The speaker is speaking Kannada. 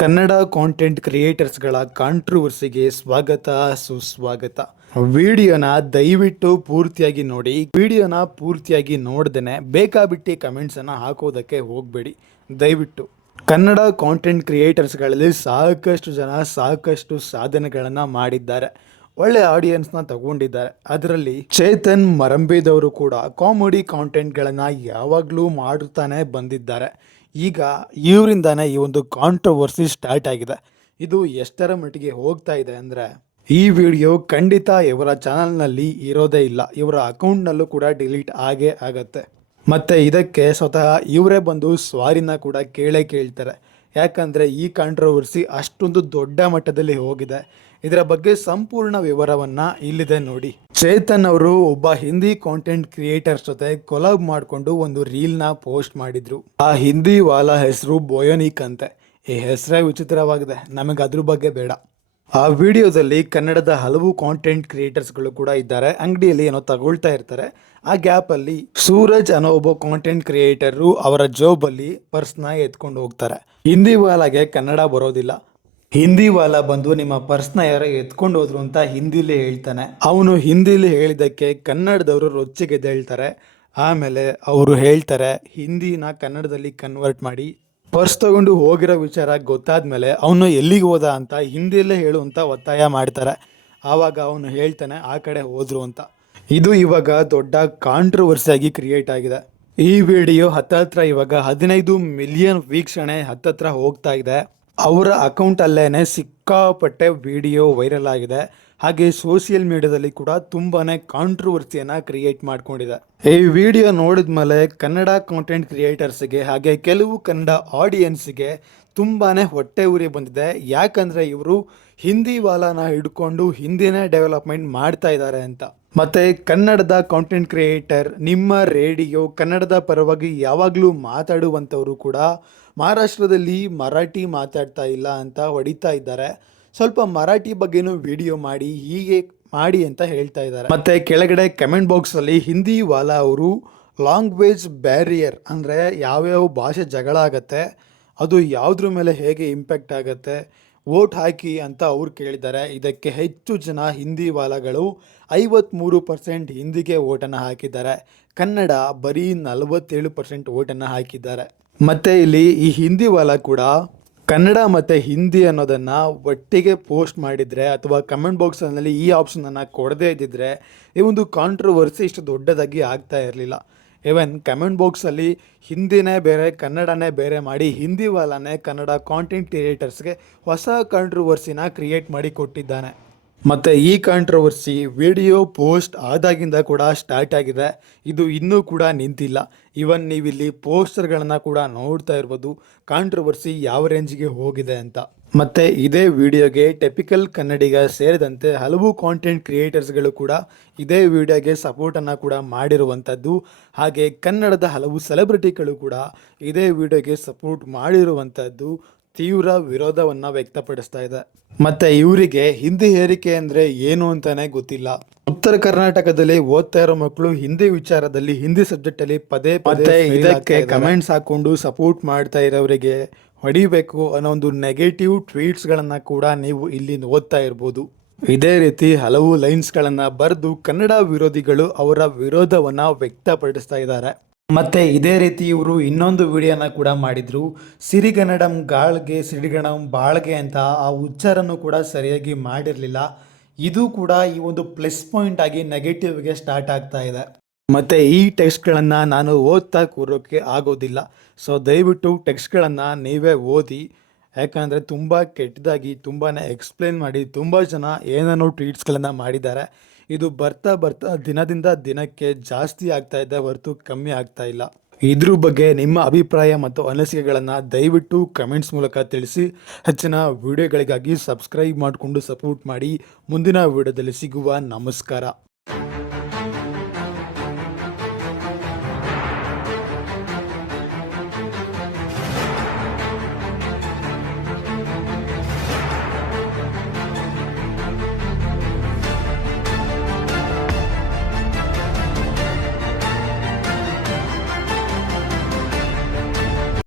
ಕನ್ನಡ ಕಾಂಟೆಂಟ್ ಕ್ರಿಯೇಟರ್ಸ್ಗಳ ಕಾಂಟ್ರವರ್ಸಿಗೆ ಸ್ವಾಗತ ಸುಸ್ವಾಗತ. ವಿಡಿಯೋನ ದಯವಿಟ್ಟು ಪೂರ್ತಿಯಾಗಿ ನೋಡಿ. ವಿಡಿಯೋನ ಪೂರ್ತಿಯಾಗಿ ನೋಡ್ದೇನೆ ಬೇಕಾಬಿಟ್ಟಿ ಕಮೆಂಟ್ಸನ್ನು ಹಾಕೋದಕ್ಕೆ ಹೋಗಬೇಡಿ ದಯವಿಟ್ಟು. ಕನ್ನಡ ಕಾಂಟೆಂಟ್ ಕ್ರಿಯೇಟರ್ಸ್ಗಳಲ್ಲಿ ಸಾಕಷ್ಟು ಜನ ಸಾಕಷ್ಟು ಸಾಧನೆಗಳನ್ನು ಮಾಡಿದ್ದಾರೆ, ಒಳ್ಳೆ ಆಡಿಯನ್ಸ್ನ ತಗೊಂಡಿದ್ದಾರೆ. ಅದರಲ್ಲಿ ಚೇತನ್ ಮರಂಬೇದವರು ಕೂಡ ಕಾಮಿಡಿ ಕಾಂಟೆಂಟ್ಗಳನ್ನು ಯಾವಾಗಲೂ ಮಾಡುತ್ತಾನೆ ಬಂದಿದ್ದಾರೆ. ಈಗ ಇವರಿಂದಾನೇ ಈ ಒಂದು ಕಾಂಟ್ರವರ್ಸಿ ಸ್ಟಾರ್ಟ್ ಆಗಿದೆ. ಇದು ಎಷ್ಟರ ಮಟ್ಟಿಗೆ ಹೋಗ್ತಾ ಇದೆ ಅಂದರೆ, ಈ ವಿಡಿಯೋ ಖಂಡಿತ ಇವರ ಚಾನಲ್ನಲ್ಲಿ ಇರೋದೇ ಇಲ್ಲ, ಇವರ ಅಕೌಂಟ್ನಲ್ಲೂ ಕೂಡ ಡಿಲೀಟ್ ಆಗೇ ಆಗತ್ತೆ. ಮತ್ತು ಇದಕ್ಕೆ ಸ್ವತಃ ಇವರೇ ಬಂದು ಸ್ವಾರಿನ ಕೂಡ ಕೇಳ್ತಾರೆ. ಯಾಕಂದರೆ ಈ ಕಾಂಟ್ರವರ್ಸಿ ಅಷ್ಟೊಂದು ದೊಡ್ಡ ಮಟ್ಟದಲ್ಲಿ ಹೋಗಿದೆ. ಇದರ ಬಗ್ಗೆ ಸಂಪೂರ್ಣ ವಿವರವನ್ನು ಇಲ್ಲಿದೆ ನೋಡಿ. ಚೇತನ್ ಅವರು ಒಬ್ಬ ಹಿಂದಿ ಕಾಂಟೆಂಟ್ ಕ್ರಿಯೇಟರ್ಸ್ ಜೊತೆ ಕೊಲಾಬ್ ಮಾಡಿಕೊಂಡು ಒಂದು ರೀಲ್ನ ಪೋಸ್ಟ್ ಮಾಡಿದ್ರು. ಆ ಹಿಂದಿ ವಾಲ ಹೆಸರು ಬೋಯೋನಿಕ್ ಅಂತೆ. ಈ ಹೆಸರೇ ವಿಚಿತ್ರವಾಗಿದೆ, ನಮಗೆ ಅದ್ರ ಬಗ್ಗೆ ಬೇಡ. ಆ ವಿಡಿಯೋದಲ್ಲಿ ಕನ್ನಡದ ಹಲವು ಕಾಂಟೆಂಟ್ ಕ್ರಿಯೇಟರ್ಸ್ಗಳು ಕೂಡ ಇದ್ದಾರೆ. ಅಂಗಡಿಯಲ್ಲಿ ಏನೋ ತಗೊಳ್ತಾ ಇರ್ತಾರೆ. ಆ ಗ್ಯಾಪಲ್ಲಿ ಸೂರಜ್ ಅನ್ನೋ ಒಬ್ಬ ಕಾಂಟೆಂಟ್ ಕ್ರಿಯೇಟರು ಅವರ ಜಾಬಲ್ಲಿ ಪರ್ಸ್ನ ಎತ್ಕೊಂಡು ಹೋಗ್ತಾರೆ. ಹಿಂದಿ ವಾಲಾಗೆ ಕನ್ನಡ ಬರೋದಿಲ್ಲ. ಹಿಂದಿ ವಾಲ ಬಂದು ನಿಮ್ಮ ಪರ್ಸ್ನ ಯಾರೋ ಎತ್ಕೊಂಡು ಹೋದ್ರು ಅಂತ ಹಿಂದಿಲಿ ಹೇಳ್ತಾನೆ. ಅವನು ಹಿಂದಿಲಿ ಹೇಳಿದ್ದಕ್ಕೆ ಕನ್ನಡದವರು ರೊಚ್ಚಿಗೆದ್ದೇಳ್ತಾರೆ. ಆಮೇಲೆ ಅವರು ಹೇಳ್ತಾರೆ, ಹಿಂದಿನ ಕನ್ನಡದಲ್ಲಿ ಕನ್ವರ್ಟ್ ಮಾಡಿ ಪರ್ಸ್ ತಗೊಂಡು ಹೋಗಿರೋ ವಿಚಾರ ಗೊತ್ತಾದ್ಮೇಲೆ ಅವನು ಎಲ್ಲಿಗೆ ಹೋದ ಅಂತ ಹಿಂದಿಯಲ್ಲೇ ಹೇಳುವಂತ ಒತ್ತಾಯ ಮಾಡ್ತಾರೆ. ಆವಾಗ ಅವನು ಹೇಳ್ತಾನೆ ಆ ಕಡೆ ಹೋದ್ರು ಅಂತ. ಇದು ಇವಾಗ ದೊಡ್ಡ ಕಾಂಟ್ರವರ್ಸಿಯಾಗಿ ಕ್ರಿಯೇಟ್ ಆಗಿದೆ. ಈ ವಿಡಿಯೋ ಹತ್ತತ್ರ ಇವಾಗ 15 ಮಿಲಿಯನ್ ವೀಕ್ಷಣೆ ಹತ್ತತ್ರ ಹೋಗ್ತಾ ಇದೆ. ಅವರ ಅಕೌಂಟ್ ಅಲ್ಲೇನೆ ಸಿಕ್ಕಾಪಟ್ಟೆ ವಿಡಿಯೋ ವೈರಲ್ ಆಗಿದೆ. ಹಾಗೆ ಸೋಷಿಯಲ್ ಮೀಡಿಯಾದಲ್ಲಿ ಕೂಡ ತುಂಬಾನೇ ಕಾಂಟ್ರವರ್ಸಿಯನ್ನು ಕ್ರಿಯೇಟ್ ಮಾಡ್ಕೊಂಡಿದೆ. ಈ ವಿಡಿಯೋ ನೋಡಿದ್ಮೇಲೆ ಕನ್ನಡ ಕಾಂಟೆಂಟ್ ಕ್ರಿಯೇಟರ್ಸ್ಗೆ ಹಾಗೆ ಕೆಲವು ಕನ್ನಡ ಆಡಿಯನ್ಸ್ಗೆ ತುಂಬಾನೇ ಹೊಟ್ಟೆ ಉರಿ ಬಂದಿದೆ. ಯಾಕಂದ್ರೆ ಇವರು ಹಿಂದಿ ವಾಲಾನ ಹಿಡ್ಕೊಂಡು ಹಿಂದಿನೇ ಡೆವಲಪ್ಮೆಂಟ್ ಮಾಡ್ತಾ ಇದ್ದಾರೆ ಅಂತ. ಮತ್ತೆ ಕನ್ನಡದ ಕಾಂಟೆಂಟ್ ಕ್ರಿಯೇಟರ್, ನಿಮ್ಮ ರೇಡಿಯೋ ಕನ್ನಡದ ಪರವಾಗಿ ಯಾವಾಗಲೂ ಮಾತಾಡುವಂಥವರು ಕೂಡ ಮಹಾರಾಷ್ಟ್ರದಲ್ಲಿ ಮರಾಠಿ ಮಾತಾಡ್ತಾ ಇಲ್ಲ ಅಂತ ಹೊಡಿತಾ ಇದ್ದಾರೆ. ಸ್ವಲ್ಪ ಮರಾಠಿ ಬಗ್ಗೆನೂ ವಿಡಿಯೋ ಮಾಡಿ, ಹೀಗೆ ಮಾಡಿ ಅಂತ ಹೇಳ್ತಾ ಇದ್ದಾರೆ. ಮತ್ತೆ ಕೆಳಗಡೆ ಕಮೆಂಟ್ ಬಾಕ್ಸಲ್ಲಿ ಹಿಂದಿ ವಾಲಾ ಅವರು ಲ್ಯಾಂಗ್ವೇಜ್ ಬ್ಯಾರಿಯರ್ ಅಂದರೆ ಯಾವ್ಯಾವ ಭಾಷೆ ಜಗಳ ಆಗತ್ತೆ, ಅದು ಯಾವುದ್ರ ಮೇಲೆ ಹೇಗೆ ಇಂಪ್ಯಾಕ್ಟ್ ಆಗುತ್ತೆ, ವೋಟ್ ಹಾಕಿ ಅಂತ ಅವ್ರು ಕೇಳಿದ್ದಾರೆ. ಇದಕ್ಕೆ ಹೆಚ್ಚು ಜನ ಹಿಂದಿ ವಾಲಾಗಳು 53% ಹಿಂದಿಗೆ ವೋಟನ್ನು ಹಾಕಿದ್ದಾರೆ. ಕನ್ನಡ ಬರೀ 47% ವೋಟನ್ನು ಹಾಕಿದ್ದಾರೆ. ಮತ್ತು ಇಲ್ಲಿ ಈ ಹಿಂದಿ ವಾಲ ಕೂಡ ಕನ್ನಡ ಮತ್ತು ಹಿಂದಿ ಅನ್ನೋದನ್ನು ಒಟ್ಟಿಗೆ ಪೋಸ್ಟ್ ಮಾಡಿದರೆ ಅಥವಾ ಕಮೆಂಟ್ ಬಾಕ್ಸ್ನಲ್ಲಿ ಈ ಆಪ್ಷನನ್ನು ಕೊಡದೇ ಇದ್ದಿದ್ರೆ ಈ ಒಂದು ಕಾಂಟ್ರವರ್ಸಿ ಇಷ್ಟು ದೊಡ್ಡದಾಗಿ ಆಗ್ತಾ ಇರಲಿಲ್ಲ. ಈವನ್ ಕಮೆಂಟ್ ಬಾಕ್ಸಲ್ಲಿ ಹಿಂದಿನೇ ಬೇರೆ ಕನ್ನಡನೇ ಬೇರೆ ಮಾಡಿ ಹಿಂದಿ ವಾಲಾನೇ ಕನ್ನಡ ಕಾಂಟೆಂಟ್ ಕ್ರಿಯೇಟರ್ಸ್ಗೆ ಹೊಸ ಕಾಂಟ್ರವರ್ಸಿನ ಕ್ರಿಯೇಟ್ ಮಾಡಿ ಕೊಟ್ಟಿದ್ದಾನೆ. ಮತ್ತು ಈ ಕಾಂಟ್ರವರ್ಸಿ ವಿಡಿಯೋ ಪೋಸ್ಟ್ ಆದಾಗಿಂದ ಕೂಡ ಸ್ಟಾರ್ಟ್ ಆಗಿದೆ. ಇದು ಇನ್ನೂ ಕೂಡ ನಿಂತಿಲ್ಲ. ಇವನ್ ನೀವಿಲ್ಲಿ ಪೋಸ್ಟರ್ಗಳನ್ನು ಕೂಡ ನೋಡ್ತಾ ಇರ್ಬೋದು ಕಾಂಟ್ರವರ್ಸಿ ಯಾವ ರೇಂಜಿಗೆ ಹೋಗಿದೆ ಅಂತ. ಮತ್ತು ಇದೇ ವಿಡಿಯೋಗೆ ಟೆಪಿಕಲ್ ಕನ್ನಡಿಗ ಸೇರಿದಂತೆ ಹಲವು ಕಾಂಟೆಂಟ್ ಕ್ರಿಯೇಟರ್ಸ್ಗಳು ಕೂಡ ಇದೇ ವಿಡಿಯೋಗೆ ಸಪೋರ್ಟನ್ನು ಕೂಡ ಮಾಡಿರುವಂಥದ್ದು. ಹಾಗೆ ಕನ್ನಡದ ಹಲವು ಸೆಲೆಬ್ರಿಟಿಗಳು ಕೂಡ ಇದೇ ವಿಡಿಯೋಗೆ ಸಪೋರ್ಟ್ ಮಾಡಿರುವಂಥದ್ದು ತೀವ್ರ ವಿರೋಧವನ್ನು ವ್ಯಕ್ತಪಡಿಸ್ತಾ ಇದೆ. ಮತ್ತು ಇವರಿಗೆ ಹಿಂದಿ ಹೇರಿಕೆ ಅಂದರೆ ಏನು ಅಂತಲೇ ಗೊತ್ತಿಲ್ಲ. ಉತ್ತರ ಕರ್ನಾಟಕದಲ್ಲಿ ಓದ್ತಾ ಇರೋ ಮಕ್ಕಳು ಹಿಂದಿ ವಿಚಾರದಲ್ಲಿ ಹಿಂದಿ ಸಬ್ಜೆಕ್ಟಲ್ಲಿ ಪದೇ ಪದೇ ಇದಕ್ಕೆ ಕಮೆಂಟ್ಸ್ ಹಾಕ್ಕೊಂಡು ಸಪೋರ್ಟ್ ಮಾಡ್ತಾ ಇರೋರಿಗೆ ಹೊಡಿಬೇಕು ಅನ್ನೋ ಒಂದು ನೆಗೆಟಿವ್ ಟ್ವೀಟ್ಸ್ಗಳನ್ನು ಕೂಡ ನೀವು ಇಲ್ಲಿ ಓದ್ತಾ ಇರ್ಬೋದು. ಇದೇ ರೀತಿ ಹಲವು ಲೈನ್ಸ್ಗಳನ್ನು ಬರೆದು ಕನ್ನಡ ವಿರೋಧಿಗಳು ಅವರ ವಿರೋಧವನ್ನು ವ್ಯಕ್ತಪಡಿಸ್ತಾ ಇದ್ದಾರೆ. ಮತ್ತು ಇದೇ ರೀತಿ ಇವರು ಇನ್ನೊಂದು ವಿಡಿಯೋನ ಕೂಡ ಮಾಡಿದರು. ಸಿರಿಗನ್ನಡಂ ಗಾಳ್ಗೆ ಸಿರಿಗಣಂ ಬಾಳ್ಗೆ ಅಂತ ಆ ಉಚ್ಚಾರನೂ ಕೂಡ ಸರಿಯಾಗಿ ಮಾಡಿರಲಿಲ್ಲ. ಇದು ಕೂಡ ಈ ಒಂದು ಪ್ಲಸ್ ಪಾಯಿಂಟ್ ಆಗಿ ನೆಗೆಟಿವ್ಗೆ ಸ್ಟಾರ್ಟ್ ಆಗ್ತಾ ಇದೆ. ಮತ್ತು ಈ ಟೆಕ್ಸ್ಟ್ಗಳನ್ನು ನಾನು ಓದ್ತಾ ಕೂರೋಕ್ಕೆ ಆಗೋದಿಲ್ಲ. ಸೊ ದಯವಿಟ್ಟು ಟೆಕ್ಸ್ಟ್ಗಳನ್ನು ನೀವೇ ಓದಿ. ಯಾಕಂದರೆ ತುಂಬ ಕೆಟ್ಟದಾಗಿ ತುಂಬಾ ಎಕ್ಸ್ಪ್ಲೇನ್ ಮಾಡಿ ತುಂಬ ಜನ ಏನೇನೋ ಟ್ವೀಟ್ಸ್ಗಳನ್ನು ಮಾಡಿದ್ದಾರೆ. ಇದು ಬರ್ತಾ ಬರ್ತಾ ದಿನದಿಂದ ದಿನಕ್ಕೆ ಜಾಸ್ತಿ ಆಗ್ತಾ ಇದೆ ಹೊರತು ಕಮ್ಮಿ ಆಗ್ತಾ ಇಲ್ಲ. ಇದ್ರ ಬಗ್ಗೆ ನಿಮ್ಮ ಅಭಿಪ್ರಾಯ ಮತ್ತು ಅನಿಸಿಕೆಗಳನ್ನು ದಯವಿಟ್ಟು ಕಮೆಂಟ್ಸ್ ಮೂಲಕ ತಿಳಿಸಿ. ಹೆಚ್ಚಿನ ವಿಡಿಯೋಗಳಿಗಾಗಿ ಸಬ್ಸ್ಕ್ರೈಬ್ ಮಾಡಿಕೊಂಡು ಸಪೋರ್ಟ್ ಮಾಡಿ. ಮುಂದಿನ ವಿಡಿಯೋದಲ್ಲಿ ಸಿಗುವ. ನಮಸ್ಕಾರ.